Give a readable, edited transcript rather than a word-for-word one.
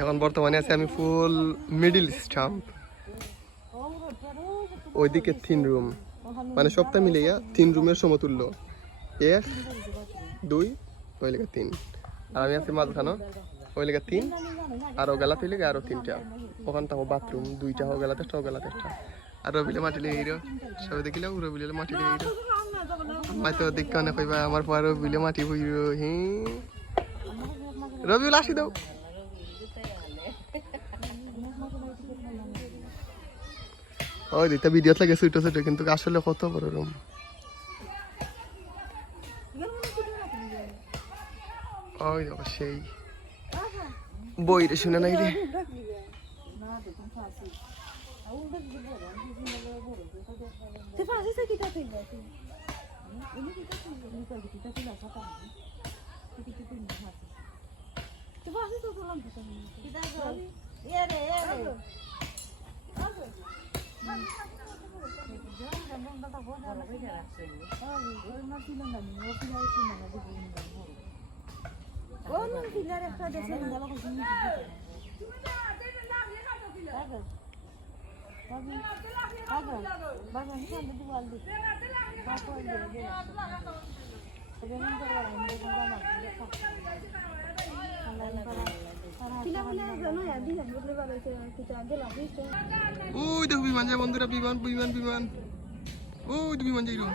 এখন বর্তমানে আছে আমি ফুল মিডিল স্টাম্প, ওইদিকে 3 রুম, মানে সবটা মিলিয়ে 3 রুমের সমতুল্য, 1 2 ওই লেগে 3, আর আমি আছি মাঝখানে ওই লেগে 3, আর ও গেলা তুই আরো 3টা, ওখান থাকো বাথরুম 2টা হোক গেলাতে একটা গেলাতে একটা, আর রবিলে মাটি লেগে হিরো সবাই দেখিলে রবিলে মাটি লেগে হিরো, আমার তো দেখতে অনেক কইবা আমার পর রবিলে মাটি হইরো, রবিউল আসি দাও। ওই দিকটা ভিডিও লাগে ছোট ছোট, কিন্তু আসলে কত বড় রুম। ওই দেখো সেই বই রে শুনে নাই রে। ওই দেখো বিমান যায় বন্ধুরা, বিমান বিমান বিমান, ওই তো বিমান যাইরো।